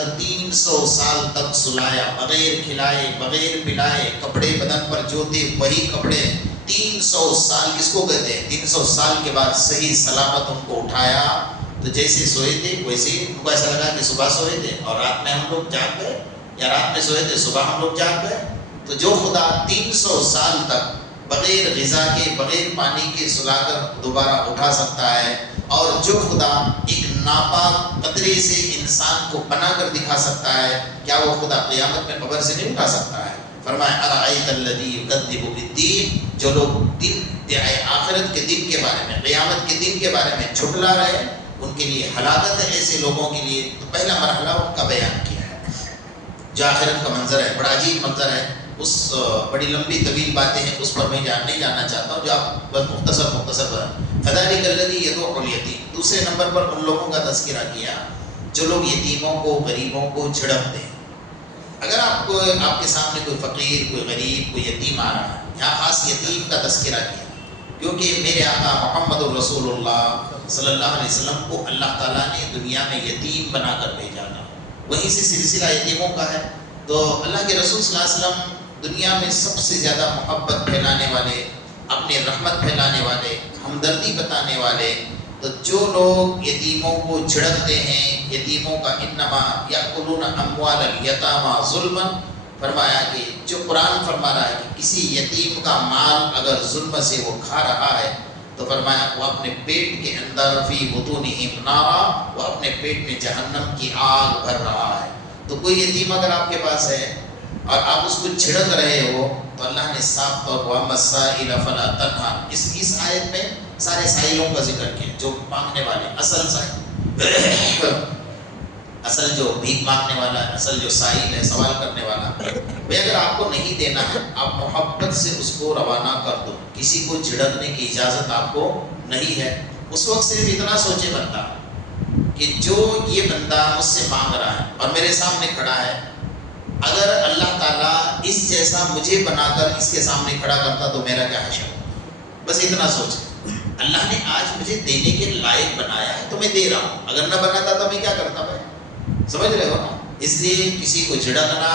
اگر 300 سال تک سلایا، بغیر کھلائے بغیر پلائے، کپڑے بدن پر جو تھے وہی کپڑے 300 سال کس کو کہتے ہیں؟ 300 سال کے بعد صحیح سلامت ان کو اٹھایا تو جیسے سوئے تھے ویسے ہی ان کو ایسا لگا کہ صبح سوئے تھے اور رات میں ہم لوگ جاگ گئے، یا رات میں سوئے تھے صبح ہم لوگ جاگ گئے۔ تو جو خدا 300 سال تک بغیر غذا کے بغیر پانی کے سلا کر دوبارہ اٹھا سکتا ہے، اور جو خدا ایک ناپاک قطرے سے انسان کو بنا کر دکھا سکتا ہے، کیا وہ خدا قیامت میں قبر سے نہیں اٹھا سکتا ہے؟ فرمایا ارأیت الذی یکذب بالدین، جو لوگ آخرت کے دن کے بارے میں، قیامت کے دن کے بارے میں جھٹلا رہے، ان کے لیے ہلاکت ہے ایسے لوگوں کے لیے۔ تو پہلا مرحلہ ان کا بیان کیا ہے، جو آخرت کا منظر ہے، بڑا عجیب منظر ہے، اس بڑی لمبی طویل باتیں ہیں، اس پر میں نہیں جانا چاہتا ہوں، جو آپ بس مختصر فذلک الذی یدعو الیتیم۔ دوسرے نمبر پر ان لوگوں کا تذکرہ کیا جو لوگ یتیموں کو، غریبوں کو جھڑکتے ہیں۔ اگر آپ کے سامنے کوئی فقیر، کوئی غریب، کوئی یتیم آ رہا ہے، یہاں خاص یتیم کا تذکرہ کیا کیونکہ میرے آقا محمد الرسول اللہ صلی اللہ علیہ وسلم کو اللہ تعالیٰ نے دنیا میں یتیم بنا کر بھیجا تھا، وہیں سے سلسلہ یتیموں کا ہے۔ تو اللہ کے رسول صلی اللہ علیہ وسلم دنیا میں سب سے زیادہ محبت پھیلانے والے، اپنے رحمت پھیلانے والے، ہمدردی بتانے والے۔ تو جو لوگ یتیموں کو جھڑکتے ہیں، یتیموں کا انما یاکلون اموال الیتامی ظلما، فرمایا کہ جو قرآن فرما رہا ہے کہ کسی یتیم کا مال اگر ظلم سے وہ کھا رہا ہے تو فرمایا وہ اپنے پیٹ کے اندر فی بطونہم نارا، وہ اپنے پیٹ میں جہنم کی آگ بھر رہا ہے۔ تو کوئی یتیم اگر آپ کے پاس ہے اور آپ اس کو جھڑک رہے ہو تو اللہ نے صاف طور پر وَأَمَّا السَّائِلَ فَلَا تَنْهَرْ، اس آیت میں سارے سائلوں کا ذکر کیا، جو مانگنے والے، اصل جو بھیک مانگنے والا ہے، اصل جو سائل ہے، سوال کرنے والا، وہ اگر آپ کو نہیں دینا ہے، آپ محبت سے اس کو روانہ کر دو، کسی کو جھڑکنے کی اجازت آپ کو نہیں ہے۔ اس وقت صرف اتنا سوچے بندہ کہ جو یہ بندہ مجھ سے مانگ رہا ہے اور میرے سامنے کھڑا ہے، اگر اللہ تعالیٰ اس جیسا مجھے بنا کر اس کے سامنے کھڑا کرتا تو میرا کیا حشر ہوتا؟ بس اتنا سوچ، اللہ نے آج مجھے دینے کے لائق بنایا ہے تو میں دے رہا ہوں، اگر نہ بناتا تو میں کیا کرتا بھائی؟ سمجھ رہے ہو نا؟ اس لیے کسی کو جھڑکنا،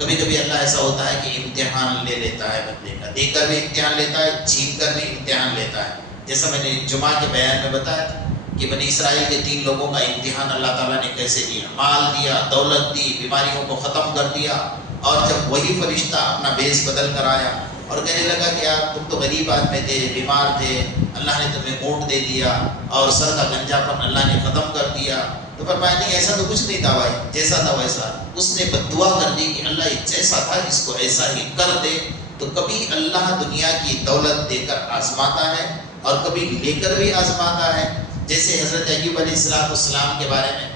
کبھی کبھی اللہ ایسا ہوتا ہے کہ امتحان لے لیتا ہے بندے کا، دے کر بھی امتحان لیتا ہے، چھین کر بھی امتحان لیتا ہے۔ جیسا میں نے جمعہ کے بیان میں بتایا تھا کہ بنی اسرائیل کے 3 لوگوں کا امتحان اللہ تعالیٰ نے کیسے دیا، مال دیا، دولت دی، بیماریوں کو ختم کر دیا، اور جب وہی فرشتہ اپنا بیس بدل کر آیا اور کہنے لگا کہ یار تم تو غریب آدمی تھے، بیمار تھے، اللہ نے تمہیں اونٹ دے دیا اور سر کا گنجا پن اللہ نے ختم کر دیا، تو فرمایا نہیں ایسا تو کچھ نہیں تھا بھائی، جیسا تھا ویسا۔ اس نے بد دعا کر دی کہ اللہ یہ جیسا تھا اس کو ایسا ہی کر دے۔ تو کبھی اللہ دنیا کی دولت دے کر آزماتا ہے اور کبھی لے کر بھی آزماتا ہے۔ جیسے حضرت ایوب علیہ السلام کے بارے میں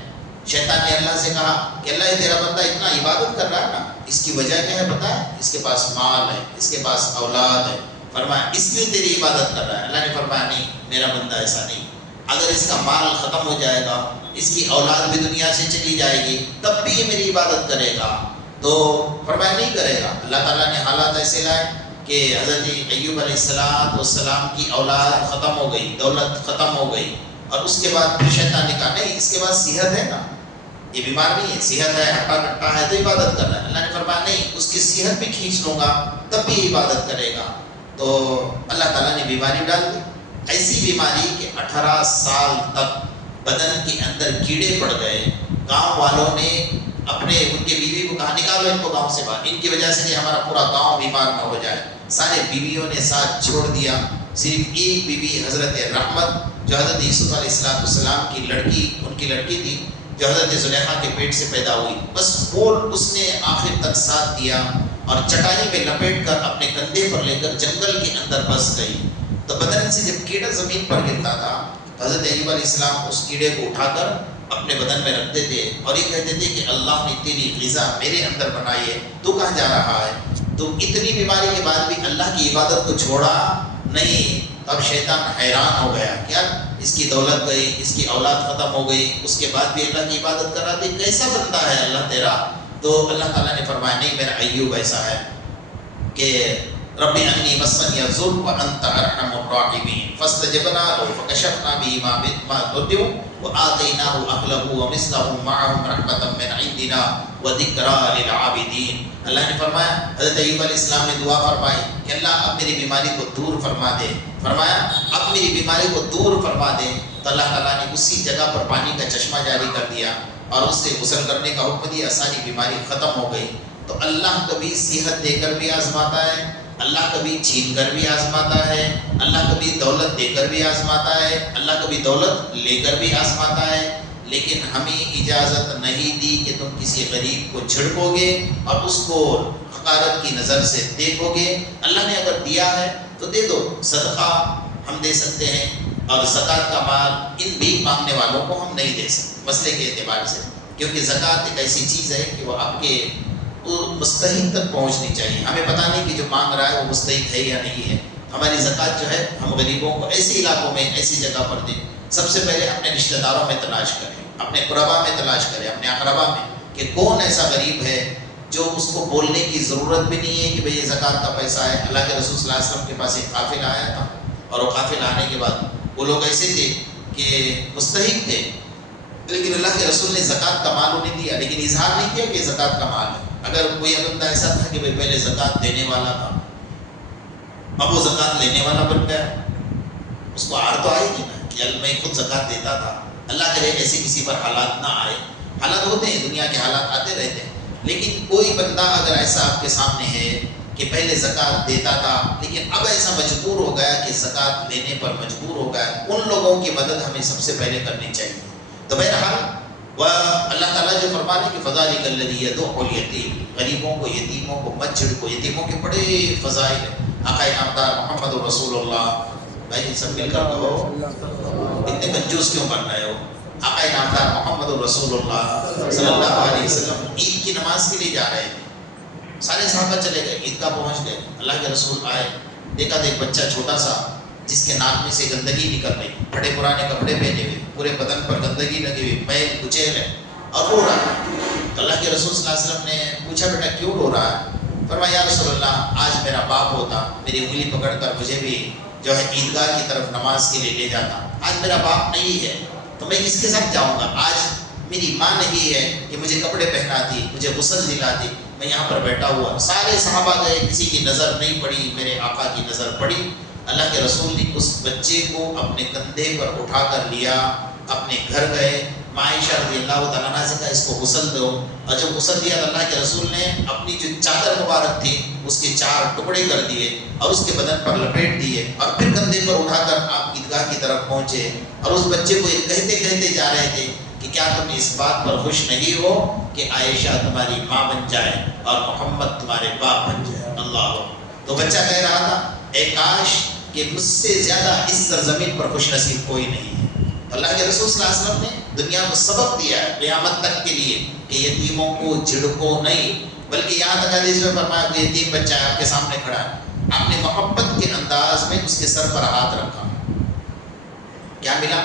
شیطان نے اللہ سے کہا کہ اللہ یہ تیرا بندہ اتنا عبادت کر رہا ہے نا، اس کی وجہ کیا ہے پتہ ہے؟ اس کے پاس مال ہے، اس کے پاس اولاد ہے، فرمایا اس لیے تیری عبادت کر رہا ہے۔ اللہ نے فرمایا نہیں، میرا بندہ ایسا نہیں، اگر اس کا مال ختم ہو جائے گا، اس کی اولاد بھی دنیا سے چلی جائے گی، تب بھی یہ میری عبادت کرے گا۔ تو فرمایا نہیں کرے گا۔ اللہ تعالیٰ نے حالات ایسے لائے کہ حضرت ایوب علیہ السلام کی اولاد ختم ہو گئی، دولت ختم ہو گئی، اور اس کے بعد پھر شیطان نے کہا نہیں، اس کے بعد صحت ہے نا، یہ بیمار نہیں ہے، صحت ہے، ہٹا کٹا ہے تو عبادت کر رہا ہے۔ اللہ نے فرمایا نہیں، اس کی صحت بھی کھینچ لوں گا تب بھی عبادت کرے گا۔ تو اللہ تعالیٰ نے بیماری ڈال دی، ایسی بیماری کہ 18 سال تک بدن کے اندر کیڑے پڑ گئے۔ گاؤں والوں نے ان کے بیوی کو کہا نکالو ان کو گاؤں سے باہر، ان کی وجہ سے کہ ہمارا پورا گاؤں بیمار نہ ہو جائے۔ سارے بیویوں نے ساتھ چھوڑ دیا، صرف ایک بیوی حضرت رحمت جو حضرت یوسف علیہ السلام کی لڑکی، ان کی لڑکی تھی جو حضرت زلیخا کے پیٹ سے پیدا ہوئی، بس اس نے آخر تک ساتھ دیا اور چٹائی میں لپیٹ کر اپنے کندھے پر لے کر جنگل کے اندر بس گئی۔ تو بدن سے جب کیڑا زمین پر گرتا تھا تو حضرت ایوب علیہ السلام اس کیڑے کو اٹھا کر اپنے بدن میں رکھتے تھے اور یہ کہتے تھے کہ اللہ نے تیری غذا میرے اندر بنائی ہے، تو کہاں جا رہا ہے؟ تو اتنی بیماری کے بعد بھی اللہ کی عبادت کو چھوڑا نہیں۔ اب شیطان حیران ہو گیا، کیا اس کی دولت گئی، اس کی اولاد ختم ہو گئی، اس کے بعد بھی اللہ کی عبادت کر رہا تھا، کیسا بندہ ہے اللہ تیرا؟ تو اللہ تعالیٰ نے فرمایا نہیں، میرا ایوب ایسا ہے کہ رب انی مسنی الضر وانت ارحم الراحمین فاستجبنا له فکشفنا به ما ضره وآتیناه اهله ومثلهم معهم رحمة من عندنا عندنا وذکری للعابدین۔ اللہ نے فرمایا، حضرت ایوب علیہ السلام نے دعا فرمائی کہ اللہ اب میری بیماری کو دور فرما دے، فرمایا اب میری بیماری کو دور فرما دے، تو اللہ تعالیٰ نے اسی جگہ پر پانی کا چشمہ جاری کر دیا اور اس سے غسل کرنے کا حکم دیا، ساری بیماری ختم ہو گئی۔ تو اللہ کبھی صحت دے کر بھی آزماتا ہے، اللہ کبھی چھین کر بھی آزماتا ہے، اللہ کبھی دولت دے کر بھی آزماتا ہے، اللہ کبھی دولت لے کر بھی آزماتا ہے، لیکن ہمیں اجازت نہیں دی کہ تم کسی غریب کو جھڑکو گے اور اس کو حقارت کی نظر سے دیکھو گے۔ اللہ نے اگر دیا ہے تو دے دو، صدقہ ہم دے سکتے ہیں اور زکوٰۃ کا مال ان بھیک مانگنے والوں کو ہم نہیں دے سکتے مسئلے کے اعتبار سے، کیونکہ زکوٰۃ ایک ایسی چیز ہے کہ وہ آپ کے مستحق تک پہنچنی چاہیے۔ ہمیں پتہ نہیں کہ جو مانگ رہا ہے وہ مستحق ہے یا نہیں ہے۔ ہماری زکوٰۃ جو ہے ہم غریبوں کو ایسے علاقوں میں ایسی جگہ پر دیں۔ سب سے پہلے اپنے رشتہ داروں میں تلاش کریں، اپنے قربا میں تلاش کریں، اپنے اقربا میں، کہ کون ایسا غریب ہے جو اس کو بولنے کی ضرورت بھی نہیں ہے کہ بھئی یہ زکوٰۃ کا پیسہ ہے۔ اللہ کے رسول صلی اللہ علیہ وسلم کے پاس ایک قافلہ آیا تھا اور وہ قافلہ آنے کے بعد وہ لوگ ایسے تھے کہ مستحق تھے، لیکن اللہ کے رسول نے زکوٰۃ کا مال انہیں دیا، لیکن اظہار نہیں کیا کہ زکوٰۃ کا مال ہے۔ اگر کوئی بندہ ایسا تھا کہ بھئی پہلے زکوٰۃ دینے والا تھا، اب وہ زکوٰۃ لینے والا بن گیا، اس کو آڑ تو آئے گی نا کہ میں خود زکوٰۃ دیتا تھا۔ اللہ کرے ایسے کسی پر حالات نہ آئے، حالات ہوتے ہیں، دنیا کے حالات آتے رہتے ہیں، لیکن کوئی بندہ اگر ایسا آپ کے سامنے ہے کہ پہلے زکوٰۃ دیتا تھا لیکن اب ایسا مجبور ہو گیا کہ زکوٰۃ لینے پر مجبور ہو گیا، ان لوگوں کی مدد ہمیں سب سے پہلے کرنی چاہیے۔ تو بہرحال اللہ تعالیٰ جو فرمانے کہ فذلک الذی یدعو الیتیم، غریبوں کو یتیموں کو مت جھڑکو، یتیموں کے بڑے فضائل ہیں۔ آقا نامدار محمد رسول اللہ، بھائی سب مل کر کہو اتنے کنجوس کیوں بن رہے ہو؟ آقا نامدار محمد رسول اللہ صلی اللہ علیہ وسلم عید کی نماز کے لیے جا رہے تھے، سارے صحابہ چلے گئے، عیدگاہ پہنچ گئے، اللہ کے رسول آئے، دیکھا تو ایک بچہ چھوٹا سا جس کے ناک میں سے گندگی نکل رہی، پھٹے پرانے کپڑے پہنے ہوئے، پورے بدن پر گندگی لگی ہوئی، میل کچیل ہے اور رو رہا ہے۔ تو اللہ کے رسول صلی اللہ علیہ وسلم نے پوچھا بیٹا کیوں رو رہا ہے؟ فرمایا یا رسول اللہ آج میرا باپ ہوتا میری انگلی پکڑ کر مجھے بھی جو ہے عیدگاہ کی طرف نماز کے لیے لے جاتا، آج میرا باپ نہیں ہے تو میں کس کے ساتھ جاؤں گا؟ آج میری ماں نہیں ہے کہ مجھے کپڑے پہناتی، مجھے غسل دلاتی، میں یہاں پر بیٹھا ہوا۔ سارے صحابہ گئے، کسی کی نظر نہیں پڑی، میرے آقا کی نظر پڑی۔ اللہ کے رسول نے اس بچے کو اپنے کندھے پر اٹھا کر لیا، اپنے گھر گئے، عائشہ رضی اللہ تعالیٰ عنہا سے کہا اس کو غسل دو، اور جب غسل دیا تو اللہ کے رسول نے اپنی جو چادر مبارک تھی اس کے 4 ٹکڑے کر دیے اور اس کے بدن پر لپیٹ دیے، اور پھر کندھے پر اٹھا کر آپ عیدگاہ کی طرف پہنچے اور اس بچے کو یہ کہتے کہتے جا رہے تھے کہ کیا تم اس بات پر خوش نہیں ہو کہ عائشہ تمہاری ماں بن جائے اور محمد تمہارے باپ بن جائے؟ اللہ! تو بچہ کہہ رہا تھا اے کاش کہ مجھ سے زیادہ اس سرزمین پر خوش نصیب کوئی نہیں ہے۔ اللہ کے رسول صلی اللہ علیہ وسلم نے دنیا کو سبق دیا ہے قیامت تک کے لیے کہ یتیموں کو جھڑکو نہیں، بلکہ یہاں تک حدیث میں فرمایا کہ یتیم بچہ ہے آپ کے سامنے کھڑا ہے، آپ نے محبت کے انداز میں اس کے سر پر ہاتھ رکھا، کیا ملا؟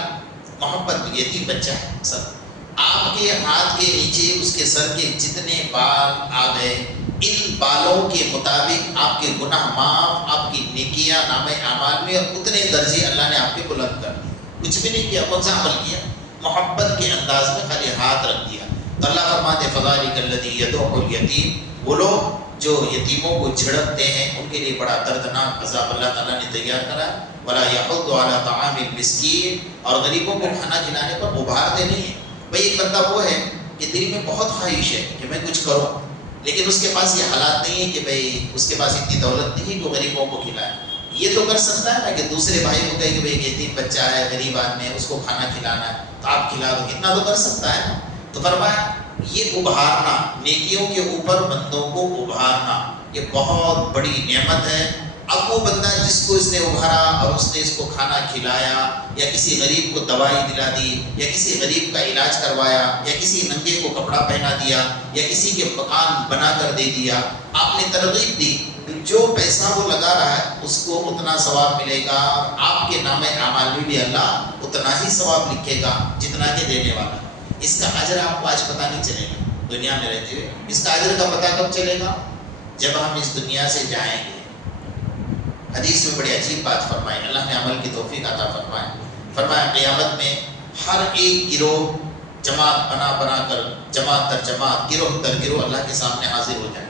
محبت۔ یتیم بچہ ہے، سر آپ کے ہاتھ کے نیچے اس کے سر کے جتنے بال آ گئے، ان بالوں کے مطابق آپ کے گناہ معاف، آپ کی نیکیاں نامہ اعمال میں، اور اتنے درجے اللہ نے آپ کے بلند کر دیے۔ کچھ بھی نہیں کیا، کون سا عمل کیا؟ محبت کے انداز میں خالی ہاتھ رکھ دیا۔ تو اللہ فرماتے فذلک الذی یدعو الیتیم، وہ لوگ جو یتیموں کو جھڑکتے ہیں ان کے لیے بڑا دردناک عذاب اللہ تعالیٰ نے تیار کرا ہے۔ ولا یحض علی طعام المسکین، اور غریبوں کو کھانا کھلانے پر ابھارتے نہیں ہیں۔ بھئی ایک بندہ وہ ہے کہ دل میں بہت خواہش ہے کہ میں کچھ کروں، لیکن اس کے پاس یہ حالات نہیں ہے کہ بھئی اس کے پاس اتنی دولت نہیں کہ غریبوں کو کھلائے۔ یہ تو کر سکتا ہے نا کہ دوسرے بھائی کو کہے کہ بھئی ایک یتیم بچہ ہے، غریب آدمی ہے، اس کو کھانا کھلانا ہے تو آپ کھلا دو، اتنا تو کر سکتا ہے نا۔ تو فرمایا یہ ابھارنا، نیکیوں کے اوپر بندوں کو ابھارنا، یہ بہت بڑی نعمت ہے۔ اب وہ بندہ جس کو اس نے ابھارا اور اس نے اس کو کھانا کھلایا، یا کسی غریب کو دوائی دلا دی، یا کسی غریب کا علاج کروایا، یا کسی ننگے کو کپڑا پہنا دیا، یا کسی کے مکان بنا کر دے دیا، آپ نے ترغیب دی، جو پیسہ وہ لگا رہا ہے اس کو اتنا ثواب ملے گا، آپ کے نام اعمال میں بھی اللہ اتنا ہی ثواب لکھے گا جتنا کہ دینے والا۔ اس کا اجر آپ کو آج پتہ نہیں چلے گا دنیا میں رہتے ہوئے، اس کا اجر کا پتہ کب چلے گا؟ جب ہم اس دنیا سے جائیں گے۔ حدیث میں بڑی عجیب بات فرمائی، اللہ نے عمل کی توفیق عطا فرمائے، فرمایا قیامت میں ہر ایک گروہ جماعت بنا بنا کر جماعت در جماعت گروہ در گروہ اللہ کے سامنے حاضر ہو جائیں.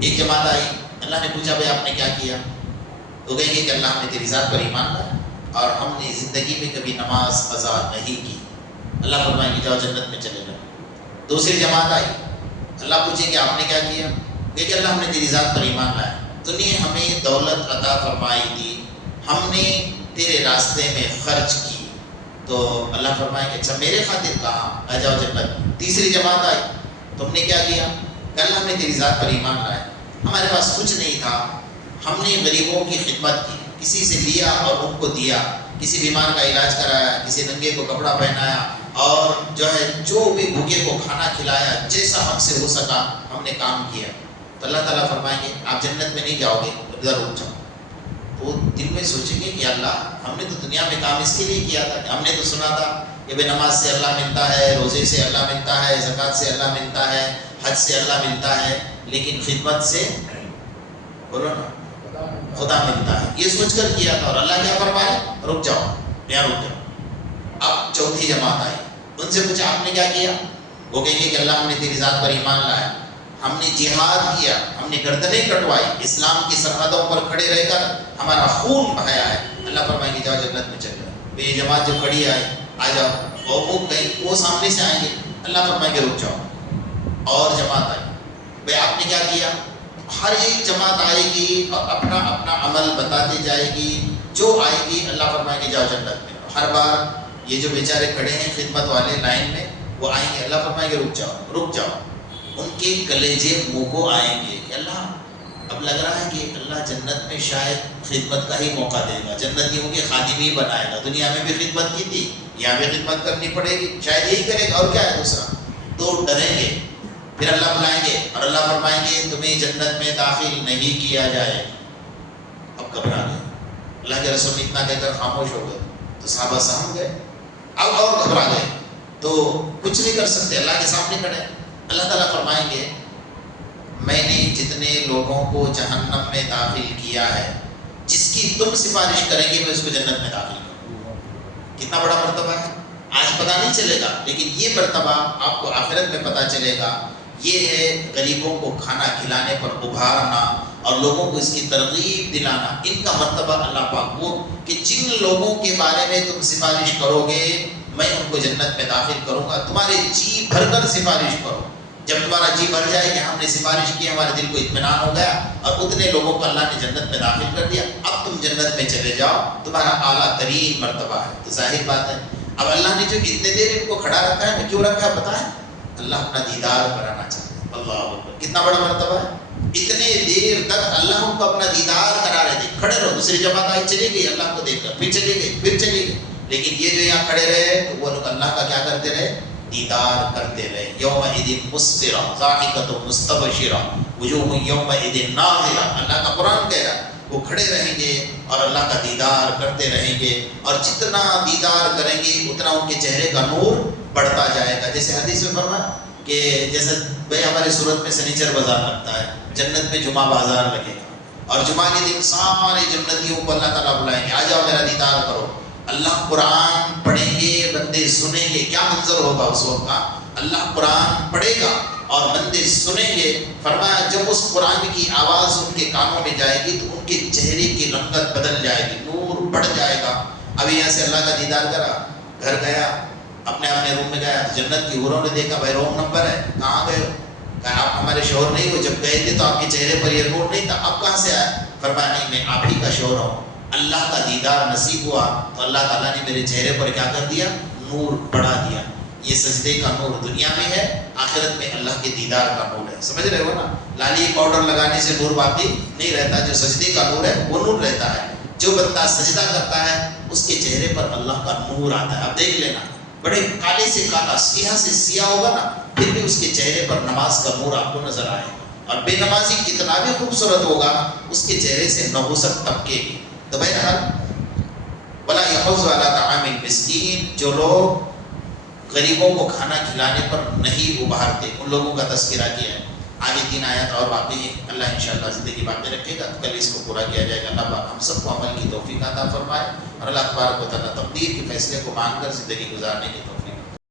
ایک جماعت آئی, اللہ نے پوچھا بھائی آپ نے کیا کیا؟ تو کہیں گے کہ اللہ ہم نے تیری ذات پر ایمان لایا اور ہم نے زندگی میں کبھی نماز قضا نہیں کی. اللہ فرمائیں گے جاؤ جنت میں چلے جاؤ. دوسری جماعت آئی, اللہ پوچھیں کہ آپ نے کیا کیا؟ کہ اللہ ہم نے تیری ذات پر ایمان لایا, تو نے ہمیں دولت عطا فرمائی تھی, ہم نے تیرے راستے میں خرچ کی. تو اللہ فرمائیں کہ اچھا میرے خاطر کہاں, آ جاؤ جنت. تیسری جماعت آئی, تم نے کیا کیا؟ کہ اللہ ہم نے تیری ذات پر ایمان لایا, ہمارے پاس کچھ نہیں تھا, ہم نے غریبوں کی خدمت کی, کسی سے لیا اور ان کو دیا, کسی بیمار کا علاج کرایا, کسی ننگے کو کپڑا پہنایا, اور جو بھی بھوکے کو کھانا کھلایا, جیسا ہم سے ہو سکا ہم نے کام کیا. تو اللہ تعالیٰ فرمائیں گے آپ جنت میں نہیں جاؤ گے, ادھر رک جاؤ. تو دل میں سوچیں گے کہ اللہ ہم نے تو دنیا میں کام اس کے لیے کیا تھا, ہم نے تو سنا تھا کہ بھائی نماز سے اللہ ملتا ہے, روزے سے اللہ ملتا ہے, زکوٰۃ سے اللہ ملتا ہے, حج سے اللہ ملتا ہے, لیکن خدمت سے بولو نا خدا ملتا ہے, یہ سوچ کر کیا تھا. اور اللہ کیا فرمائے, رک جاؤ یہاں رک جاؤ. اب چوتھی جماعت آئی, ان سے پوچھا آپ نے کیا کیا؟ وہ کہیں گے کہ اللہ ہم نے تیری ذات پر ایمان لایا, ہم نے جہاد کیا, ہم نے گردنیں کٹوائی, اسلام کی سرحدوں پر کھڑے رہ کر ہمارا خون بہایا ہے. اللہ فرمائیں گے جاؤ جنت میں چل جاؤ. یہ جماعت جو کھڑی آئی آ جاؤ, اور وہ سامنے سے آئیں گے, اللہ فرمائیں گے رک جاؤ. اور جماعت آئی, بھائی آپ نے کیا کیا؟ ہر ایک جماعت آئے گی اور اپنا اپنا عمل بتاتی جائے گی, جو آئے گی اللہ فرمائیں گے جاؤ جنت میں. ہر بار یہ جو بیچارے کھڑے ہیں خدمت والے لائن میں, وہ آئیں گے, اللہ فرمائیں گے رک جاؤ رک جاؤ. ان کے کلیجے منہ کو آئیں گے کہ اللہ اب لگ رہا ہے کہ اللہ جنت میں شاید خدمت کا ہی موقع دے گا, جنتیوں کے خادم ہی بنائے گا. دنیا میں بھی خدمت کی تھی, یہاں بھی خدمت کرنی پڑے گی, شاید یہی کرے گا, اور کیا ہے دوسرا. تو ڈریں گے, پھر اللہ بلائیں گے اور اللہ فرمائیں گے تمہیں جنت میں داخل نہیں کیا جائے. اب گھبرا گئے, اللہ کے رسول اتنا کہہ کر خاموش ہو گئے, تو صحابہ سہم گئے. اب اور گھبرا گئے, تو کچھ نہیں کر سکتے, اللہ کے سامنے کھڑے. اللہ تعالیٰ فرمائیں گے میں نے جتنے لوگوں کو جہنم میں داخل کیا ہے, جس کی تم سفارش کریں گے میں اس کو جنت میں داخل کروں. کتنا بڑا مرتبہ ہے, آج پتہ نہیں چلے گا, لیکن یہ مرتبہ آپ کو آخرت میں پتہ چلے گا. یہ ہے غریبوں کو کھانا کھلانے پر ابھارنا اور لوگوں کو اس کی ترغیب دلانا. ان کا مرتبہ اللہ پاک وہ کہ جن لوگوں کے بارے میں تم سفارش کرو گے میں ان کو جنت میں داخل کروں گا. تمہارے جی بھر کر سفارش کرو, جب تمہارا جی بھر جائے کہ ہم نے سفارش کی, ہمارے دل کو اطمینان ہو گیا اور اتنے لوگوں کو اللہ نے جنت میں داخل کر دیا, اب تم جنت میں چلے جاؤ, تمہارا اعلیٰ ترین مرتبہ ہے. تو ظاہر بات ہے اب اللہ نے جو اتنے دیر ان کو کھڑا رکھا ہے, کیوں رکھا ہے پتہ ہے, اللہ اپنا دیدار کرانا چاہتا ہے. اللہ اکبر, کتنا بڑا مرتبہ ہے. اتنے دیر تک اللہ ان کو اپنا دیدار کرا رہے تھے, کھڑے رہو. دوسری جماعت آئی, چلی گئی اللہ کو دیکھ کر, پھر چلی گئی, پھر چلی گئی, لیکن یہ جو یہاں کھڑے رہے تو وہ لوگ اللہ کا کیا کرتے رہے, دیدار کرتے رہے. یومئذ مسفرہ ضاحکۃ مستبشرہ وجوہ یومئذ ناظرہ, اللہ کا قرآن کہہ رہا. وہ کھڑے رہیں گے اور اللہ کا دیدار کرتے رہیں گے, اور جتنا دیدار کریں گے اتنا ان کے چہرے کا نور بڑھتا جائے گا. جیسے حدیث میں فرمایا کہ جیسے بھائی ہمارے صورت میں سنیچر بازار لگتا ہے, جنت میں جمعہ بازار لگے گا, اور جمعہ کے دن سارے جنتیوں کو اللہ تعالیٰ بلائیں گے, آ جاؤ میرا دیدار کرو. اللہ قرآن پڑھیں گے, بندے سنیں گے, کیا منظر ہوگا اس وقت کا. اللہ قرآن پڑھے گا اور بندے سنیں گے. فرمایا جب اس قرآن کی آواز ان کے کانوں میں جائے گی تو ان کے چہرے کی رنگت بدل جائے گی, نور بڑھ جائے گا. ابھی یہاں سے اللہ کا دیدار کرا, گھر گیا, اپنے روم میں گیا, جنت کی حوروں نے دیکھا بھائی روم نمبر ہے, کہاں گئے ہو, کہا آپ ہمارے شوہر نہیں ہو, جب گئے تھے تو آپ کے چہرے پر یہ نور نہیں تھا, اب کہاں سے آیا. فرمایا نہیں میں آپ ہی کا شوہر ہوں. اللہ کا دیدار نصیب ہوا تو اللہ تعالیٰ نے میرے چہرے پر کیا کر دیا, نور بڑھا دیا. یہ سجدے کا نور دنیا میں ہے, آخرت میں اللہ کے دیدار کا نور ہے. سمجھ رہے ہو نا, لالی پاؤڈر لگانے سے نور باقی نہیں رہتا, جو سجدے کا نور ہے وہ نور رہتا ہے. جو بندہ سجدہ کرتا ہے اس کے چہرے پر اللہ کا نور آتا ہے. اب دیکھ لینا, بڑے کالے سے کالا, سیاہ سے سیاہ ہوگا نا, پھر بھی اس کے چہرے پر نماز کا نور آپ کو نظر آئے گا. اور بے نمازی کتنا بھی خوبصورت ہوگا اس کے چہرے سے نحوست ٹپکے گی. تو بہرحال ولا یحض علی طعام المسکین, جو لوگ غریبوں کو کھانا کھلانے پر نہیں ابھارتے, ان لوگوں کا تذکرہ کیا ہے. آگے 3 آیات اور باقی ہیں, اللہ انشاءاللہ زندگی باقی رکھے گا تو کل اس کو پورا کیا جائے گا. اللہ پاک ہم سب کو عمل کی توفیق عطا فرمائے, اور اللہ تبارک و تعالیٰ تقدیر کے فیصلے کو مان کر زندگی گزارنے کی توفیق